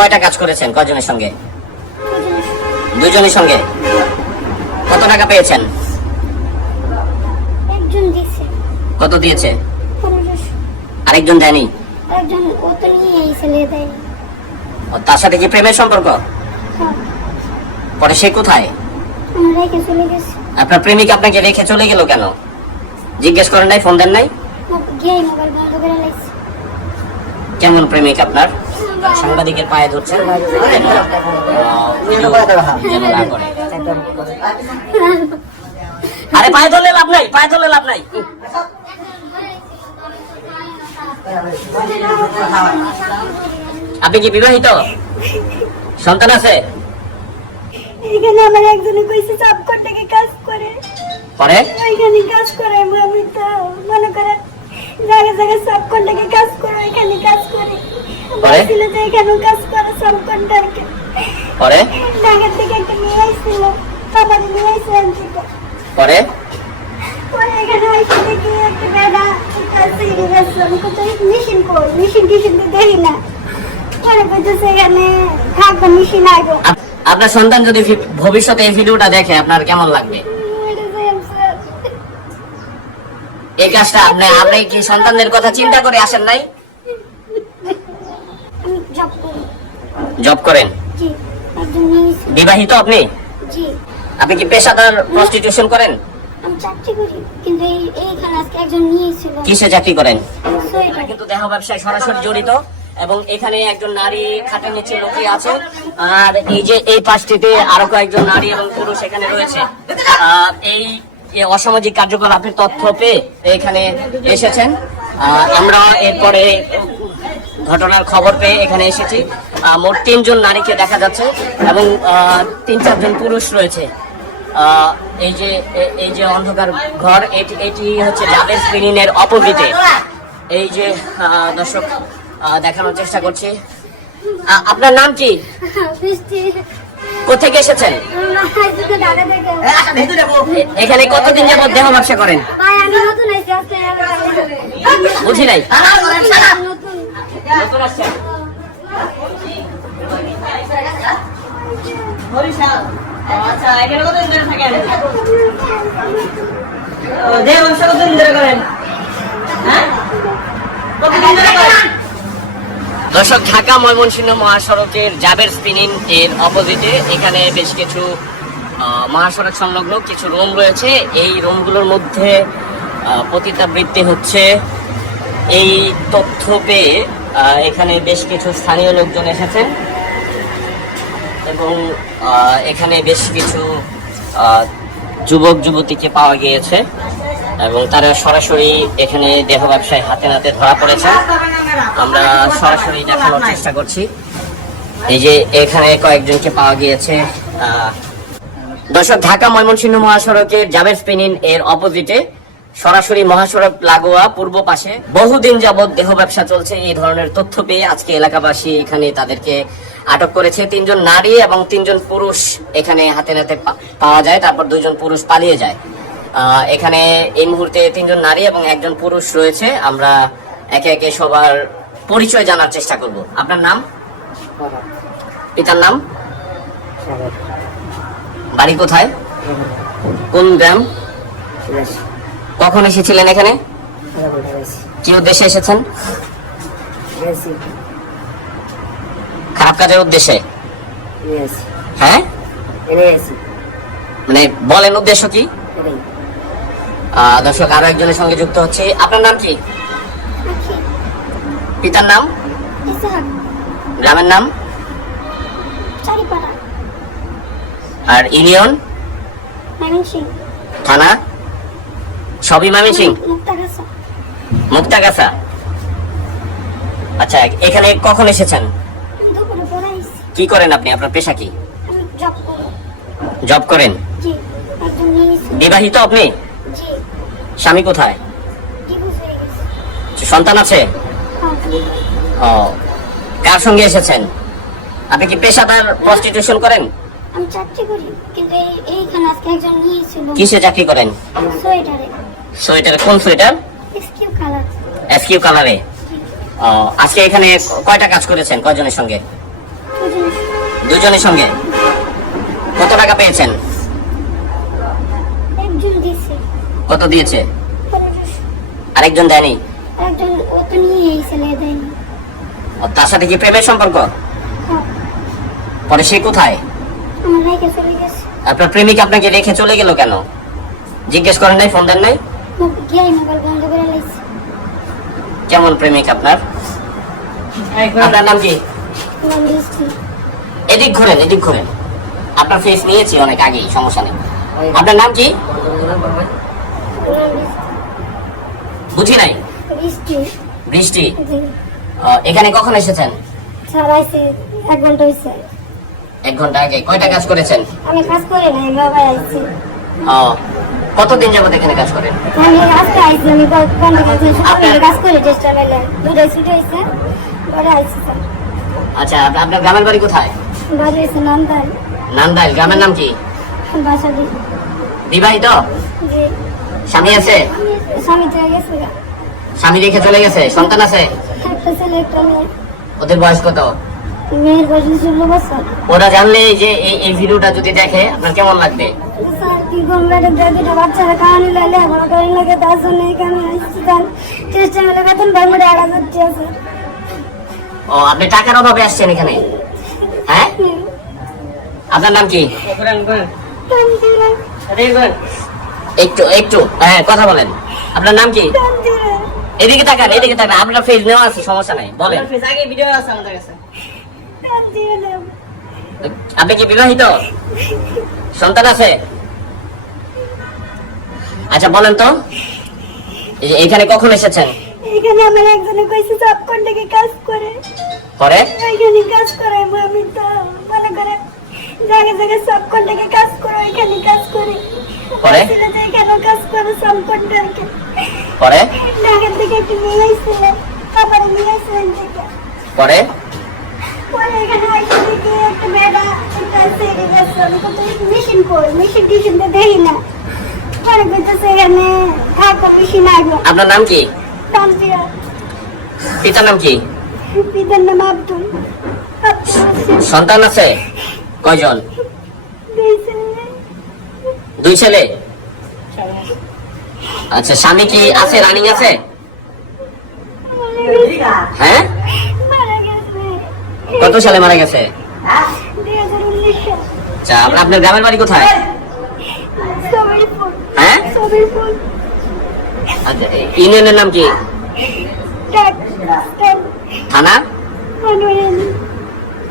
কয়টা কাজ করেছেন কয়জনের সঙ্গে? দুজনের সঙ্গে। কত টাকা পেয়েছেন? কত দিয়েছে? আরেকজন দেয়নি? তার সাথে কি প্রেমের সম্পর্ক? হ্যাঁ। পরে সে কোথায়? আপনার প্রেমিক আপনাকে রেখে চলে গেল কেন? জিজ্ঞেস করেন নাই ফোন দেন নাই? কেমন প্রেমিক আপনার? সাংবাদিকের পায়ে ধরছেন করে। আরে পায়ে ধরলে লাভ নাই পায়ে ধরলে লাভ নাই। আপনি কি বিবাহিত? সন্তান আছে? এখানে আমার একজনে কইছে চাপ থেকে কাজ করে। পরে ওইখানে কাজ করে আমি তো মনে করে জায়গা জায়গায় সব কন্টাকে কাজ করে ওইখানে কাজ করে। পরে? ছিল যে এখানেও কাজ করে সব কন্টাকে পরে? ঢাকা থেকে একটা মেয়ে আসছিল আমার নিয়ে আসছে পরে? পরে এখানে আইসে দেখি একটা বেড়া একটা সিরিয়াস কোথায় মেশিন কই? মেশিন টিশিন তো দেখি না। পরে বলতেছে এখানে থাকব মেশিন আইবো। আপনার সন্তান যদি ভবিষ্যতে এই ভিডিওটা দেখে আপনার কেমন লাগবে? এই কাজটা আপনি আপনি কি সন্তানদের কথা চিন্তা করে আসেন নাই আমি জব করি জব করেন? বিবাহিত আপনি? আপনি কি পেশাদার প্রস্টিটিউশন করেন? কিসে চাকরি করেন? কিন্তু দেহ ব্যবসায় সরাসরি জড়িত এবং এখানে একজন নারী খাটের নিচে লুকিয়ে আছে। আর এই যে এই পাশটিতে আরও কয়েকজন নারী এবং পুরুষ এখানে রয়েছে। এই এই অসামাজিক কার্যকলাপের তথ্য পেয়ে এখানে এসেছেন। আমরা এরপরে ঘটনার খবর পেয়ে এখানে এসেছি। মোট তিনজন নারীকে দেখা যাচ্ছে এবং তিন চারজন পুরুষ রয়েছে। এই যে এই যে অন্ধকার ঘর এটি এটি হচ্ছে জাবের স্ক্রিনিং এর অপোজিটে এই যে দর্শক দেখানোর চেষ্টা করছি। আপনার নাম কি? কোথেকে এসেছেন? এখানে কতদিন যাবত দেহ ব্যবসা করেন? বুঝি নাই? দর্শক, ঢাকা ময়মনসিংহ মহাসড়কের জাবের স্পিনিং এর অপোজিটে এখানে বেশ কিছু মহাসড়ক সংলগ্ন কিছু রুম রয়েছে। এই রুমগুলোর মধ্যে পতিতাবৃত্তি হচ্ছে। এই তথ্য পেয়ে এখানে বেশ কিছু স্থানীয় লোকজন এসেছেন এবং এখানে বেশ কিছু যুবক যুবতীকে পাওয়া গিয়েছে এবং তারা সরাসরি এখানে দেহ ব্যবসায় হাতে নাতে ধরা পড়েছে। আমরা সরাসরি দেখানোর চেষ্টা করছি। এই যে এখানে কয়েকজনকে পাওয়া গিয়েছে দর্শক, ঢাকা ময়মনসিংহ মহাসড়কের জাবের স্পিনিং এর অপোজিটে সরাসরি মহাসড়ক লাগোয়া পূর্ব পাশে। বহুদিন যাবৎ দেহ ব্যবসা চলছে, এই ধরনের তথ্য পেয়ে আজকে এলাকাবাসী এখানে তাদেরকে আটক করেছে। তিনজন নারী এবং তিনজন পুরুষ এখানে হাতে নাতে পাওয়া যায়, তারপর দুইজন পুরুষ পালিয়ে যায়। এখানে এই মুহূর্তে তিনজন নারী এবং একজন পুরুষ রয়েছে। আমরা একে একে সবার পরিচয় জানার চেষ্টা করব। আপনার নাম? পিতার নাম? বাড়ি কোথায়? কোন গ্রাম? কখন এসেছিলেন এখানে? কি উদ্দেশ্যে এসেছেন? খারাপ কাজের উদ্দেশ্যে? হ্যাঁ? মানে বলেন উদ্দেশ্য কি? দর্শক আরও একজনের সঙ্গে যুক্ত হচ্ছে। আপনার নাম কি? পিতার নাম? গ্রামের নাম? আর ইউনিয়ন থানা? সবই মামি সিং? মুক্তাগাছা। আচ্ছা এখানে কখন এসেছেন? কি করেন আপনি? আপনার পেশা কি? জব করেন? বিবাহিত আপনি? স্বামী কোথায়? হয়ে সন্তান আছে? ও কার সঙ্গে এসেছেন? আপনি কি পেশাদার প্রস্টিটিউশন করেন? কিসে চাকরি করেন? সোয়েটারে। সোয়েটার কোন সোয়েটার? এসকিউ কালার আজকে এখানে কয়টা কাজ করেছেন কয়জনের সঙ্গে? দুজনের সঙ্গে। কত টাকা পেয়েছেন? কত দিয়েছে? আরেকজন দেয়নি? তার সাথে কি প্রেমের সম্পর্ক? হ্যাঁ। পরে সে কোথায়? আপনার প্রেমিক আপনাকে রেখে চলে গেল কেন? জিজ্ঞেস করেন নাই ফোন দেন নাই? কেমন প্রেমিক আপনার? আপনার নাম কি? নাম এদিক ঘুরেন এদিক ঘুরেন। আপনার ফেস নিয়েছি অনেক আগেই সমস্যা নেই। আপনার নাম কি? বুঝি নাই? বৃষ্টি? এখানে কখন এসেছেন? এক ঘণ্টা হয়েছে এক ঘণ্টা আগে। কয়টা কাজ করেছেন? আমি কাজ করি না বাবা আইছি। আহ, কতদিন যাবত এখানে কাজ করেন? আমি আজকে আইছি আমি কাজ করি দুটাই ছুটে পরে আইছি আচ্ছা আপ- আপনার গ্রামের বাড়ি কোথায়? বাড়ি এসে নান্দাই নান্দাইল গ্রামের নাম কি? বাসা দি। বিবাহিত জি। স্বামী আছে? স্বামী গেছে স্বামী রেখে চলে গেছে? সন্তান আছে? একটা ছেলে একটা মেয়ে। ওদের বয়স কত? মেয়ের বয়স ষোলো বছর। ওরা জানলে যে এই ভিডিওটা যদি দেখে আপনার কেমন লাগবে? কি করব ম্যাডাম দুটা বাচ্চারা কাহানি লাইলে আমার করে লাগে তার জন্য এখানে আসছি স্যার চেষ্টা মেলে বেতন ভাঙবে আড়া যাচ্ছে স্যার ও আপনি টাকার অভাবে আসছেন এখানে? হ্যাঁ? আপনার নাম কি? একটু একটু হ্যাঁ কথা বলেন। আপনার নাম কি? এদিকে তাকান এদিকে তাকান আপনার ফেস নেওয়া আছে সমস্যা নাই বলেন। আগে ভিডিও আছে আমাদের কাছে। আপনি কি বিবাহিত? সন্তান আছে? আচ্ছা বলেন তো। এখানে কখন এসেছেন? এখানে আমার একজনে কইছে কোনটাকে কাজ করে। পরে এখানে কাজ করে আমি তো মনে করে জায়গা জায়গায় সব কোনটাকে কাজ করে এখানে কাজ করে। পরে? এখানে কাজ করে সব কোনটাকে ঢাকা থেকে একটু নিয়ে আসছিল তারপরে নিয়ে থেকে পরে পরে এখানে আইসা দেখি একটা একটা সেরে গেছে। আমি কত মেশিন করি মেশিন তো না। আপনার নাম কি? পিতার নাম কি? পিতার নাম আব্দুল। সন্তান আছে? কয়জন? দুই ছেলে। আচ্ছা স্বামী কি আছে রানিং আছে? হ্যাঁ? কত সালে মারা গেছে? আচ্ছা আপনার গ্রামের বাড়ি কোথায়? হ্যাঁ? আচ্ছা ইউনিয়নের নাম কি? থানা?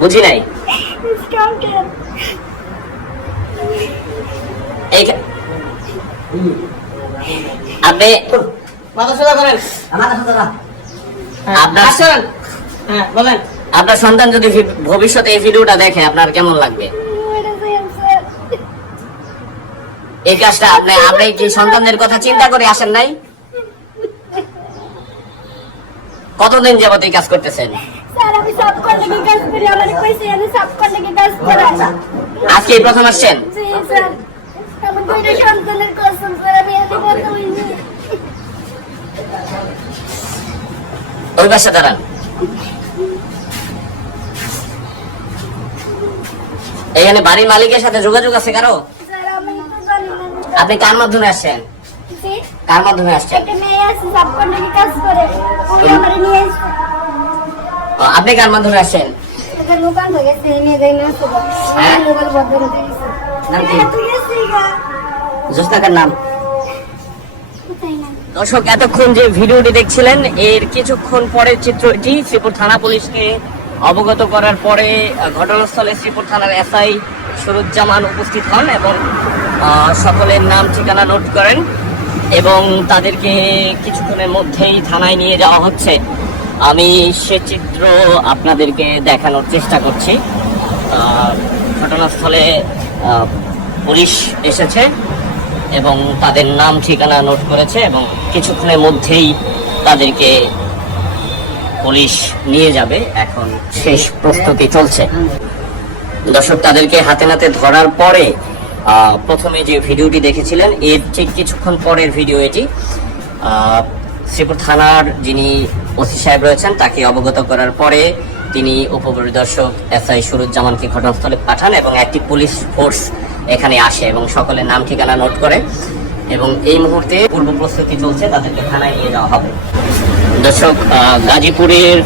বুঝি নাই। আপনি আপনার হ্যাঁ বলেন। আপনার সন্তান যদি ভবিষ্যতে এই ভিডিওটা দেখে আপনার কেমন লাগবে মরে যাচ্ছে এই কাজটা আপনি আপনি কি সন্তানদের কথা চিন্তা করে আসেন নাই। কতদিন যাবত এই কাজ করতেছেন? আজকে প্রথম আসছেন? ওই পাশে দাঁড়ান। এখানে বাড়ির মালিকের সাথে যোগাযোগ আছে কারও স্যার আমি তো জানি না আপনি কার মাধ্যমে আসছেন? কার মাধ্যমে আসছেন? আপনি কার মাধ্যমে আসছেন? হয়ে গেছে নিয়ে যাই না সব হ্যাঁ? লোকাল বন্ধ করে দিয়েছে। নাম? দর্শক এতক্ষণ যে ভিডিওটি দেখছিলেন এর কিছুক্ষণ পরের চিত্রটি শ্রীপুর থানা পুলিশকে অবগত করার পরে ঘটনাস্থলে শ্রীপুর থানার এসআই সুরুজ্জামান উপস্থিত হন এবং সকলের নাম, ঠিকানা নোট করেন এবং তাদেরকে কিছুক্ষণের মধ্যেই থানায় নিয়ে যাওয়া হচ্ছে। আমি সে চিত্র আপনাদেরকে দেখানোর চেষ্টা করছি। ঘটনাস্থলে পুলিশ এসেছে এবং তাদের নাম, ঠিকানা নোট করেছে এবং কিছুক্ষণের মধ্যেই তাদেরকে পুলিশ নিয়ে যাবে। এখন শেষ প্রস্তুতি চলছে। দর্শক, তাদেরকে হাতে নাতে ধরার পরে প্রথমে যে ভিডিওটি দেখেছিলেন, এর ঠিক কিছুক্ষণ পরের ভিডিও এটি। শ্রীপুর থানার যিনি ওসি সাহেব রয়েছেন, তাকে অবগত করার পরে তিনি উপপরিদর্শক এস আই সুরুজ্জামানকে ঘটনাস্থলে পাঠান এবং একটি পুলিশ ফোর্স এখানে আসে এবং সকলের নাম, ঠিকানা নোট করে এবং এই মুহূর্তে পূর্ব প্রস্তুতি চলছে তাদেরকে থানায় নিয়ে যাওয়া হবে। দর্শক গাজীপুরের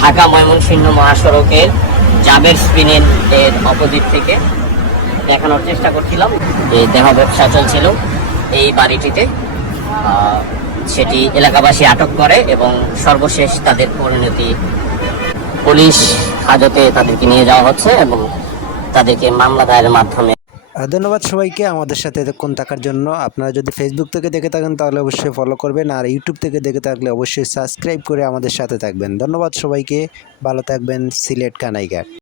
ঢাকা ময়মনসিংহ মহাসড়কের জাবের স্পিনিন এর অপোজিট থেকে দেখানোর চেষ্টা করছিলাম। এই দেহ ব্যবসা চলছিল এই বাড়িটিতে। সেটি এলাকাবাসী আটক করে এবং সর্বশেষ তাদের পরিণতি পুলিশ হাজতে তাদেরকে নিয়ে যাওয়া হচ্ছে এবং তাদেরকে মামলা দায়েরের মাধ্যমে ধন্যবাদ সবাইকে আমাদের সাথে এতক্ষণ থাকার জন্য। আপনারা যদি ফেসবুক থেকে দেখে থাকেন তাহলে অবশ্যই ফলো করবেন আর ইউটিউব থেকে দেখে থাকলে অবশ্যই সাবস্ক্রাইব করে আমাদের সাথে থাকবেন। ধন্যবাদ সবাইকে। ভালো থাকবেন সিলেট কানাইঘাট।